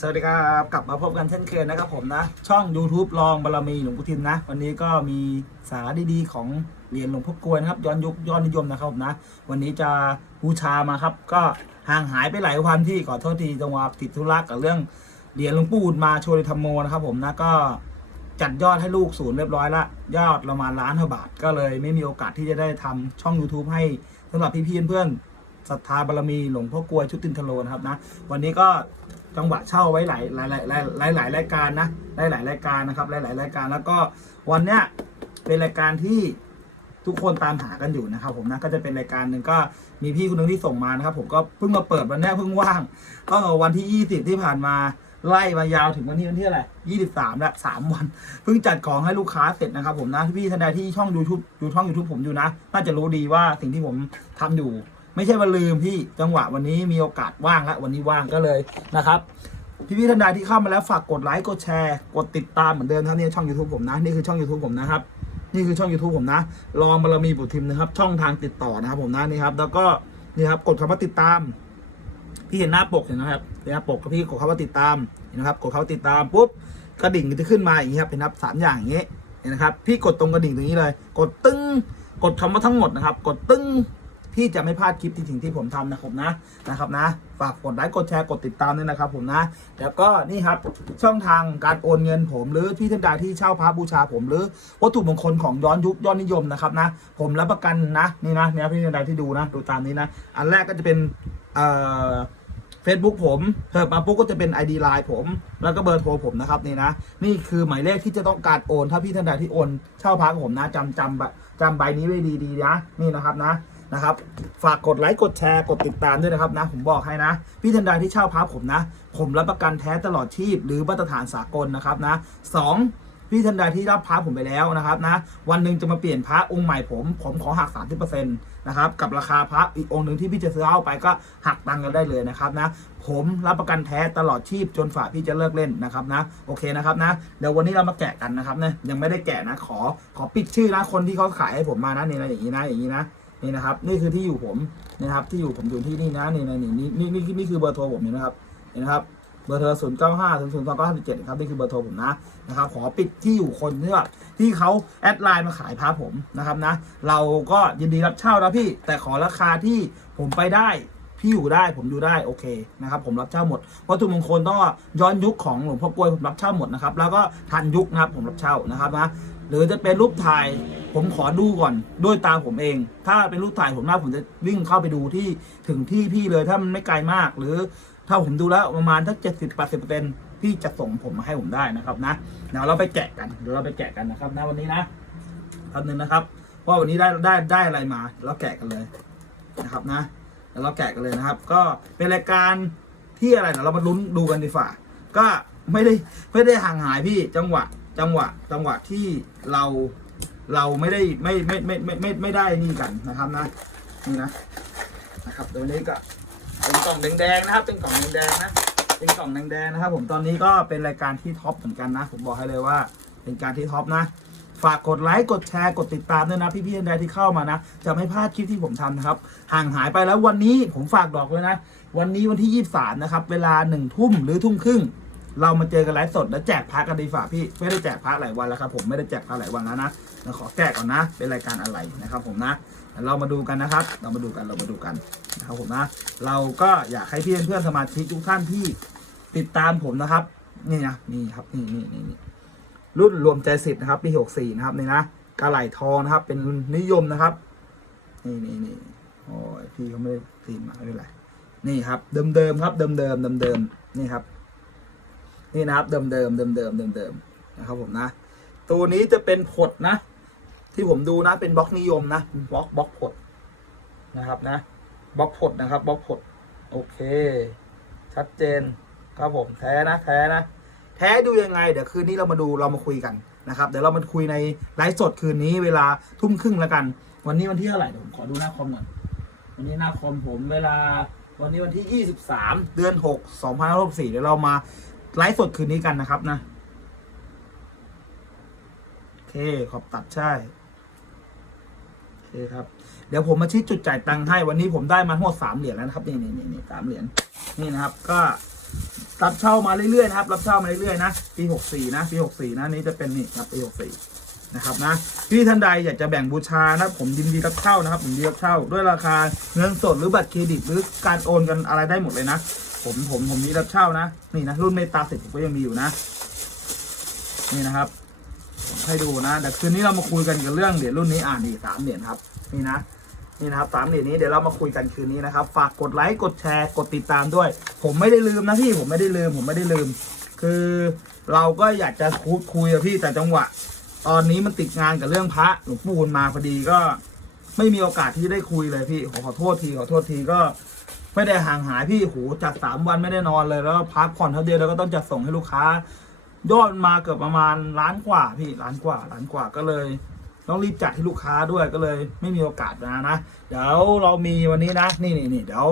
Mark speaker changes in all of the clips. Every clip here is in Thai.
Speaker 1: สวัสดีครับกลับมาพบกันเช่นเคยนะครับผมนะ ช่อง YouTube ลองบารมีหลวงปู่ทิมนะ วันนี้ก็มีสาระดีๆ ของเหรียญหลวงพ่อกวนครับย้อนยุคย้อนนิยมนะครับผมนะ วันนี้จะบูชามาครับ ก็ห่างหายไปหลายวันที่ขอโทษทีจังหวะติดธุระกับเรื่องเหรียญหลวงปู่มาโชยธรรมโมนะครับผมนะก็จัดยอดให้ลูกศูนย์เรียบร้อยละยอดประมาณล้านกว่าบาท ก็เลยไม่มีโอกาสที่จะได้ทำช่อง YouTube ให้สำหรับพี่ๆเพื่อนๆ ศรัทธาบารมีหลวงพ่อกลวยชุตินทโลนะครับนะ วันนี้ก็จังหวะเช่าไว้หลายหลายหลายหลายหลายหลายรายการนะหลายหลายรายการนะครับหลายหลายรายการแล้วก็วันเนี้ยเป็นรายการที่ทุกคนตามหากันอยู่นะครับ ผมนะก็จะเป็นรายการหนึ่งก็มีพี่คนหนึงที่ส่งมานะครับผมก็เพิ่งมาเปิดวันเนี้เพิ่งว่าง ก็วันที่ 20 ที่ผ่านมาไล่มายาวถึงวันที่วันที่อะไร23ล้ว3วัน เพิ่งจัดของให้ลูกค้าเสร็จนะครับผมนะพี่ท่านใดที่ช่อง YouTube ดูช่อง YouTube ผมอยู่นะ น่าจะรู้ดีว่าสิ่งที่ผมทำอยู่ ไม่ใช่ว่าลืมพี่จังหวะวันนี้มีโอกาสว่างแล้ววันนี้ว่างก็เลยนะครับ พี่พี่ท่านใดที่เข้ามาแล้วฝากกดไลค์กดแชร์ กดติดตามเหมือนเดิมครับนี่ช่อง YouTube ผมนะนี่คือช่อง YouTube ผมนะครับนี่คือช่อง YouTube ผมนะลองบารมีปู่ทิมนะครับ ช่องทางติดต่อนะครับผมนะนี่ครับ แล้วก็นี่ครับกดคำว่าติดตามพี่เห็นหน้าปกเห็นนะครับเห็นหน้าปกพี่กดคำว่าติดตามเห็นนะครับ กดคำว่าติดตามปุ๊บกระดิ่งก็จะขึ้นมาอย่างนี้ครับเห็นนับสามอย่างอย่างนี้เห็นนะครับ พี่กดตรงกระดิ่งตรงนี้เลย กดตึ้งกดคำว่าทั้งหมดนะครับ กดตึ้ง พี่จะไม่พลาดคลิปที่สิ่งที่ผมทำนะครับนะนะครับนะ ฝากกดไลค์กดแชร์กดติดตามด้วยนะครับผมนะแล้วก็นี่ครับช่องทางการโอนเงินผมหรือพี่ท่านใดที่เช่าพระบูชาผมหรือวัตถุมงคลของย้อนยุคย้อนนิยมนะครับนะ ผมรับประกันนะนี่นะเนี่ยพี่ท่านใดที่ดูนะดูตามนี้นะ อันแรกก็จะเป็นเอ่อ Facebook ผมเปิดมาปุ๊บก็จะเป็น ID Line ผม แล้วก็เบอร์โทรผมนะครับนี่นะ นี่คือหมายเลขที่จะต้องการโอน ถ้าพี่ท่านใดที่โอน เช่าพักผมนะจำจำจำใบนี้ไว้ดีๆนะ นี่นะครับนะ นะครับ ฝากกดไลค์กดแชร์กดติดตามด้วยนะครับนะ ผมบอกให้นะ พี่ท่านใดที่เช่าพักผมนะ ผมรับประกันแท้ตลอดชีพ หรือมาตรฐานสากลนะครับนะสองพี่ท่านใดที่รับพระผมไปแล้วนะครับนะวันหนึ่งจะมาเปลี่ยนพระองค์ใหม่ผมผมขอหัก 30%นะครับกับราคาพระอีกองค์หนึ่งที่พี่จะซื้อเอาไปก็หักตังค์กันได้เลยนะครับนะผมรับประกันแท้ตลอดชีพจนฝ่าพี่จะเลิกเล่นนะครับนะโอเคนะครับนะเดี๋ยววันนี้เรามาแกะกันนะครับนะยังไม่ได้แกะนะขอขอปิดชื่อนะคนที่เขาขายให้ผมมานะนี่นะอย่างนี้นะอย่างนี้นะ นี่นะครับนี่คือที่อยู่ผมนะครับที่อยู่ผมอยู่ที่นี่นะนี่นี่นี่นี่นี่นี่คือเบอร์โทรผมเห็นะครับเห็นนะครับเบอร์โทรศูนย์เก้าห้าศูนย์ศูนย์สองเก้าห้าเจ็ดครับนี่คือเบอร์โทรผมนะนะครับขอปิดที่อยู่คนที่แบบที่เขาแอดไลน์มาขายพาผมนะครับนะ เราก็ยินดีรับเช่านะพี่ แต่ขอราคาที่ผมไปได้พี่อยู่ได้ผมอยู่ได้โอเคนะครับผมรับเช่าหมดวัตถุมงคลต้องย้อนยุคของหลวงพ่อกลวยผมรับเช่าหมดนะครับแล้วก็ทันยุคนะครับผมรับเช่านะครับนะ หรือจะเป็นรูปถ่ายผมขอดูก่อนด้วยตาผมเอง ถ้าเป็นรูปถ่ายผมว่าผมจะวิ่งเข้าไปดูที่ถึงที่พี่เลยถ้ามันไม่ไกลมาก หรือถ้าผมดูแล้วประมาณสักเจ็ดสิบแปดสิบเปอร์เซ็นพี่จะส่งผมมาให้ผมได้นะครับนะเดี๋ยวเราไปแกะกันเดี๋ยวเราไปแกะกันนะครับนะวันนี้นะคำหนึ่งนะครับว่าวันนี้ได้ได้ได้อะไรมาเราแกะกันเลยนะครับนะเดี๋ยวเราแกะกันเลยนะครับ ก็เป็นรายการที่อะไรเดี๋ยวเรามาลุ้นดูกันดีฝ่าก็ไม่ได้ไม่ได้ห่างหายพี่จังหวะ จังหวะจังหวะที่เราเราไม่ได้ไม่ไม่ไม่ไม่ไม่ไม่ได้นี่กันนะครับนะนี่นะนะครับตัวนี้ก็เป็นกล่องแดงๆนะครับ เป็นกล่องแดงๆนะเป็นกล่องแดงๆนะครับ ผมตอนนี้ก็เป็นรายการที่ท็อปเหมือนกันนะ ผมบอกให้เลยว่า เป็นการที่ท็อปนะฝากกดไลค์กดแชร์กดติดตามด้วยนะพี่ๆท่านใดที่เข้ามานะ จะไม่พลาดคลิปที่ผมทำนะครับ ห่างหายไปแล้ววันนี้ผมฝากดอกไว้นะ วันนี้วันที่ 23 นะครับ เวลาหนึ่งทุ่มหรือทุ่มครึ่ง เรามาเจอกันไลฟ์สดแล้วแจกพักกันดีฝ่าพี่ไม่ได้แจกพักหลายวันแล้วครับผมไม่ได้แจกพักหลายวันแล้วนะขอแก้ก่อนนะ เป็นรายการอะไรนะครับผมนะเรามาดูกันนะครับ เรามาดูกันเรามาดูกันนะครับผมนะ เราก็อยากให้เพื่อนเพื่อนสมาชิกทุกท่านที่ติดตามผมนะครับ นี่นะนี่ครับนี่นี่นี่รุ่นรวมใจสิทธิ์นะครับปีหกสี่นะครับนี่นะกระไหลทองนะครับ เป็นนิยมนะครับ นี่นี่นี่โอ้ยพี่เขาไม่ได้ตีมาไม่เป็นไรนี่ครับ เดิมเดิมครับ เดิมเดิมเดิมเดิมนี่ครับ นี่นะครับ เดิมเดิมเดิมเดิมเดิมเดิมนะครับผมนะ ตัวนี้จะเป็นผดนะ ที่ผมดูนะเป็นบล็อกนิยมนะบล็อกบล็อกผดนะครับนะบล็อกผดนะครับบล็อกผดโอเค ชัดเจนครับผมแท้นะแท้นะ แท้ดูยังไง เดี๋ยวคืนนี้เรามาดูเรามาคุยกันนะครับเดี๋ยวเรามาคุยในไลฟ์สดคืนนี้เวลาทุ่มครึ่งแล้วกัน วันนี้วันที่เท่าไหร่เดี๋ยวผมขอดูหน้าคอมก่อนวันนี้หน้าคอมผมเวลาวันนี้วันที่ 23 เดือน 6 2564เดี๋ยวเรามา ไลฟ์สดคืนนี้กันนะครับนะ โอเค ขอบตัดใช่ โอเคครับ เดี๋ยวผมมาชี้จุดจ่ายตังค์ให้วันนี้ผมได้มาทั้งหมดสามเหรียญแล้วนะครับ นี่นี่นี่นี่สามเหรียญ นี่นะครับ ก็รับเช่ามาเรื่อยๆนะครับ รับเช่ามาเรื่อยๆนะ ปี64นะ ปี64นะ นี่จะเป็นนี่ครับ ปี64นะครับนะพี่ท่านใดอยากจะแบ่งบูชานะผมยินดีรับเช่านะครับ ผมยินดีรับเช่า ด้วยราคาเงินสดหรือบัตรเครดิตหรือการโอนกันอะไรได้หมดเลยนะ ผมผมผมมีรับเช่านะ นี่นะรุ่นเมตาสิบผมก็ยังมีอยู่นะ นี่นะครับให้ดูนะแต่คืนนี้เรามาคุยกันกับเรื่องเหรียญรุ่นนี้อ่านี่สามเหรียญครับ นี่นะนี่นะครับสามเหรียญนี้เดี๋ยวเรามาคุยกันคืนนี้นะครับ ฝากกดไลค์กดแชร์กดติดตามด้วย ผมไม่ได้ลืมนะพี่ผมไม่ได้ลืม ผมไม่ได้ลืม คือเราก็อยากจะคุยคุยกับพี่แต่จังหวะ ตอนนี้มันติดงานกับเรื่องพระหลวงปู่มาพอดีก็ ไม่มีโอกาสที่ได้คุยเลยพี่ขอขอโทษทีขอโทษทีก็ ไม่ได้ห่างหายพี่โหจัดสามวันไม่ได้นอนเลยแล้วพักผ่อนเท่าเดียวแล้วก็ต้องจัดส่งให้ลูกค้ายอดมาเกือบประมาณล้านกว่าพี่ล้านกว่าล้านกว่าก็เลยต้องรีบจัดให้ลูกค้าด้วยก็เลย ไม่มีโอกาสนะนะเดี๋ยวเรามีวันนี้นะนี่นี่นี่เดี๋ยว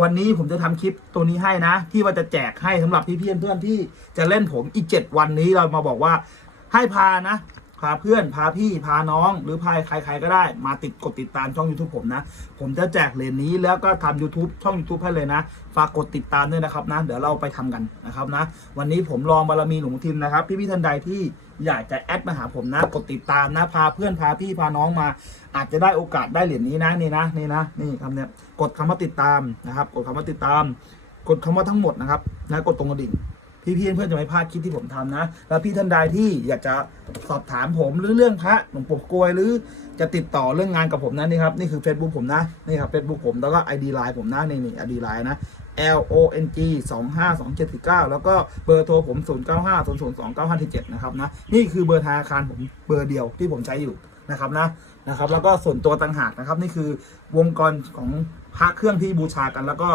Speaker 1: วันนี้ผมจะทำคลิปตัวนี้ให้นะ ที่ว่าจะแจกให้สำหรับพี่เพื่อนเพื่อนที่จะเล่นผมอีกเจ็ดวันนี้เรามาบอกว่าให้พานะ พาเพื่อนพาพี่พาน้อง หรือพาใครๆก็ได้ มาติดกดติดตามช่อง YouTube ผมนะ ผมจะแจกเหรียญนี้แล้วก็ทำ YouTube ช่อง YouTube ให้เลยนะ ฝากกดติดตามด้วยนะครับนะ เดี๋ยวเราไปทำกันนะครับนะ วันนี้ผมลองบารมีหลวงทิมนะครับ พี่พี่ท่านใดที่อยากจะแอดมาหาผมนะ กดติดตามนะพาเพื่อนพาพี่พาน้องมา อาจจะได้โอกาสได้เหรียญนี้นะนี่นะนี่นะนี่คำเนี้ยกดคำว่าติดตามนะครับ กดคำว่าติดตาม กดคำว่าทั้งหมดนะครับนะกดตรงกระดิ่ง พี่พี่ๆเพื่อนจะไม่พลาดคลิปที่ผมทำนะ แล้วพี่ท่านใดที่อยากจะสอบถามผมหรือเรื่องพระหลวงปู่กลวยหรือจะติดต่อเรื่องงานกับผมนะนี่ครับนี่คือ Facebook ผมนะนี่ครับ Facebook ผมแล้วก็ ID Line ผมนะนี่นี่ ID Line นะ L O N G 2 5 2 7 9 แล้วก็เบอร์โทรผม 0 9 5 0 0 2 9 5 7นะครับนะนี่คือเบอร์ธนาคารผมเบอร์เดียวที่ผมใช้อยู่นะครับนะนะครับ แล้วก็ส่วนตัวต่างหากนะครับ นี่คือวงกรของพระเครื่องที่บูชากันแล้วก็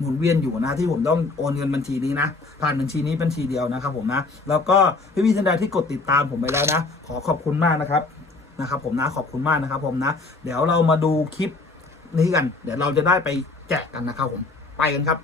Speaker 1: หมุนเวียนอยู่นะที่ผมต้องโอนเงินบัญชีนี้นะ ผ่านบัญชีนี้บัญชีเดียวนะครับผมนะแล้วก็พี่พี่ท่านใดที่กดติดตามผมไปแล้วนะ ขอขอบคุณมากนะครับนะครับผมนะขอบคุณมากนะครับผมนะ เดี๋ยวเรามาดูคลิปนี้กัน เดี๋ยวเราจะได้ไปแจกกันนะครับผมไปกันครับ